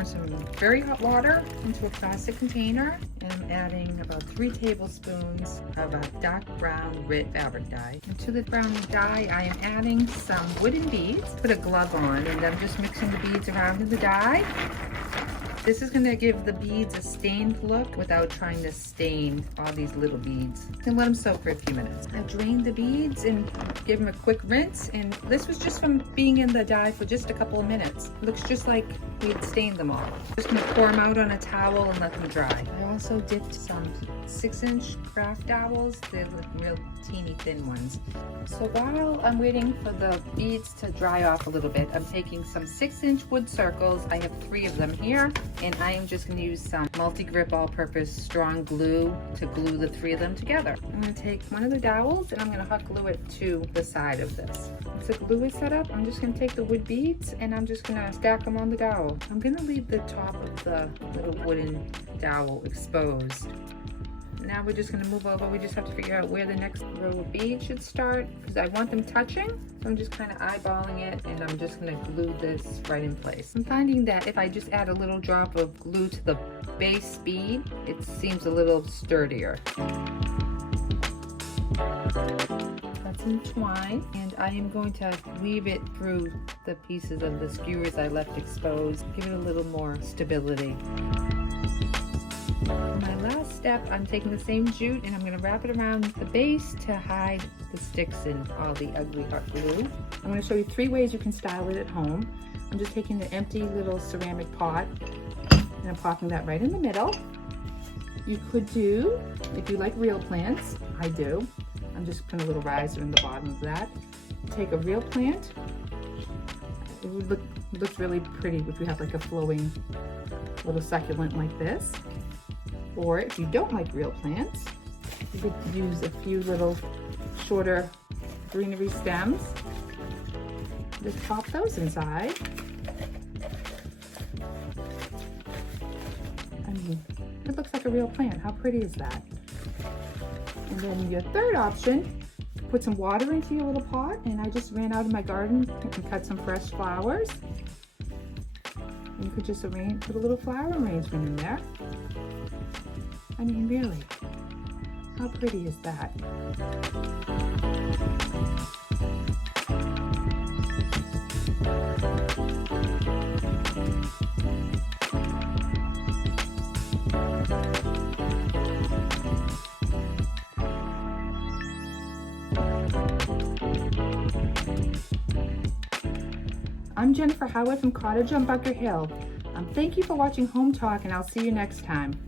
pouring some very hot water into a plastic container, and I'm adding about 3 tablespoons of a dark brown red fabric dye. And to the brown dye, I am adding some wooden beads. Put a glove on, and I'm just mixing the beads around in the dye. This is going to give the beads a stained look without trying to stain all these little beads. And let them soak for a few minutes. I drained the beads and give them a quick rinse, and this was just from being in the dye for just a couple of minutes. It looks just like we had stained them all. Just going to pour them out on a towel and let them dry. I also dipped some 6-inch craft dowels. They're like real teeny thin ones. So while I'm waiting for the beads to dry off a little bit, I'm taking some 6-inch wood circles. I have 3 of them here. And I am just going to use some multi-grip all-purpose strong glue to glue the 3 of them together. I'm going to take one of the dowels and I'm going to hot glue it to the side of this. Once the glue is set up, I'm just going to take the wood beads and I'm just going to stack them on the dowel. I'm going to leave the top of the little wooden dowel exposed. Now we're just going to move over. We just have to figure out where the next row of beads should start because I want them touching. So I'm just kind of eyeballing it and I'm just going to glue this right in place. I'm finding that if I just add a little drop of glue to the base bead, it seems a little sturdier. Got some twine and I am going to weave it through the pieces of the skewers I left exposed. Give it a little more stability. My last step, I'm taking the same jute and I'm going to wrap it around the base to hide the sticks and all the ugly hot glue. I'm going to show you 3 ways you can style it at home. I'm just taking an empty little ceramic pot and I'm popping that right in the middle. You could do, if you like real plants, I do. I'm just putting a little riser in the bottom of that. Take a real plant. It would look really pretty if you have like a flowing little succulent like this. Or if you don't like real plants, you could use a few little shorter greenery stems. Just pop those inside. I mean, it looks like a real plant. How pretty is that? And then your third option, put some water into your little pot, and I just ran out of my garden and cut some fresh flowers. And you could just put a little flower arrangement in there. I mean, really, how pretty is that? I'm Jennifer Howard from Cottage on Bunker Hill. Thank you for watching Home Talk, and I'll see you next time.